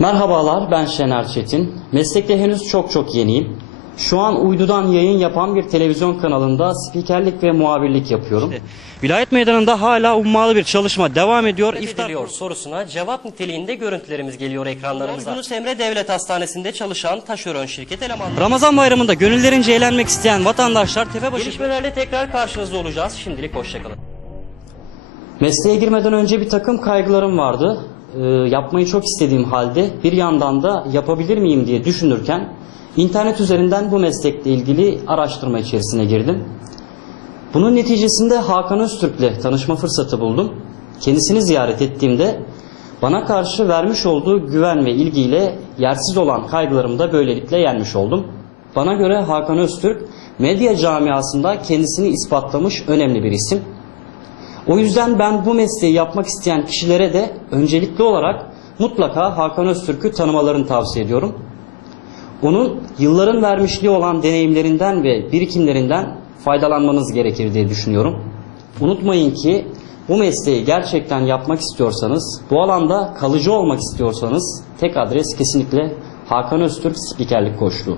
Merhabalar ben Şener Çetin. Meslekte henüz çok çok yeniyim. Şu an uydudan yayın yapan bir televizyon kanalında spikerlik ve muhabirlik yapıyorum. Vilayet meydanında hala ummalı bir çalışma devam ediyor. İftar ediliyor sorusuna cevap niteliğinde görüntülerimiz geliyor ekranlarımıza. Yunus Emre Devlet Hastanesi'nde çalışan taşeron şirket elemanları. Ramazan bayramında gönüllerince eğlenmek isteyen vatandaşlar Tepebaşı Gelişmelerle tekrar karşınızda olacağız. Şimdilik hoşçakalın. Mesleğe girmeden önce bir takım kaygılarım vardı. Ee, yapmayı çok istediğim halde bir yandan da yapabilir miyim diye düşünürken internet üzerinden bu meslekle ilgili araştırma içerisine girdim. Bunun neticesinde Hakan Öztürk'le tanışma fırsatı buldum. Kendisini ziyaret ettiğimde bana karşı vermiş olduğu güven ve ilgiyle yersiz olan kaygılarımı da böylelikle yenmiş oldum. Bana göre Hakan Öztürk medya camiasında kendisini ispatlamış önemli bir isim. O yüzden ben bu mesleği yapmak isteyen kişilere de öncelikli olarak mutlaka Hakan Öztürk'ü tanımalarını tavsiye ediyorum. Onun yılların vermişliği olan deneyimlerinden ve birikimlerinden faydalanmanız gerekir diye düşünüyorum. Unutmayın ki bu mesleği gerçekten yapmak istiyorsanız, bu alanda kalıcı olmak istiyorsanız tek adres kesinlikle Hakan Öztürk Spikerlik Koçluğu.